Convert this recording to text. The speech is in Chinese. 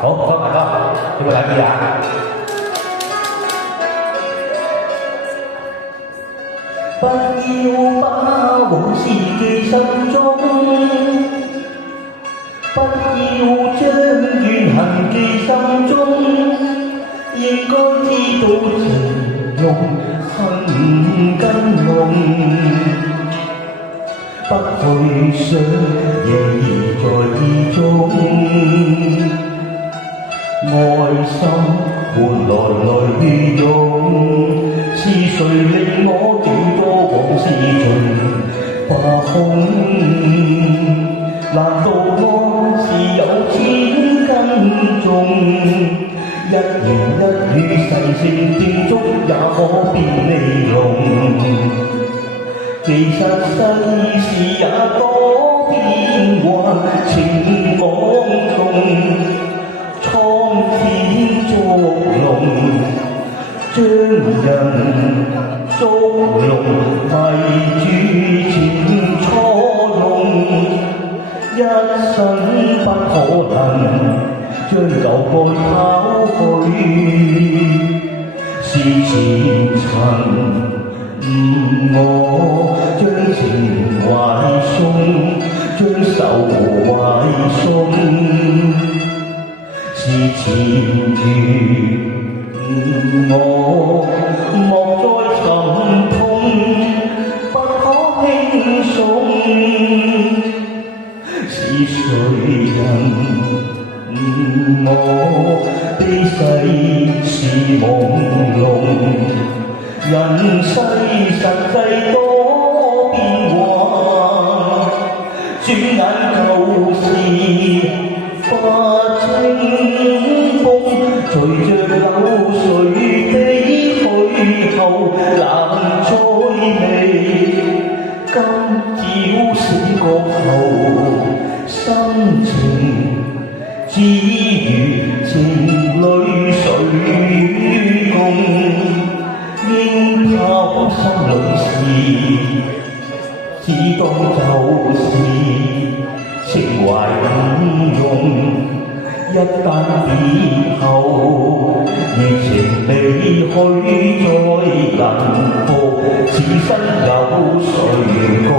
好，唔該大家，要唔要睇啲啊？不要把往事記心中，不要將怨恨記心中，應該知道情濃恨更濃，不去想夜兒在意中，愛心換來淚湧，是誰令我幾多往事盡化空？難道愛是有錢更重？一言一語細聲叮囑也可變利弄。其實世事也多變幻，情網重，蒼天捉弄，將人捉弄，迷住情錯弄，一生不可能將舊愛拋去，是前塵。我將情懷送，將愁懷送，是前緣。我莫再沉痛，不可輕鬆。是誰人？我悲世是朦朧。人世實際多變幻，轉眼舊事化清風，隨着流水的去後難再未。今朝醒覺後，心情只如情淚水共。應拋心裏事，只當就是情懷唔容。一旦別後，餘情離去再能復，此生有誰共？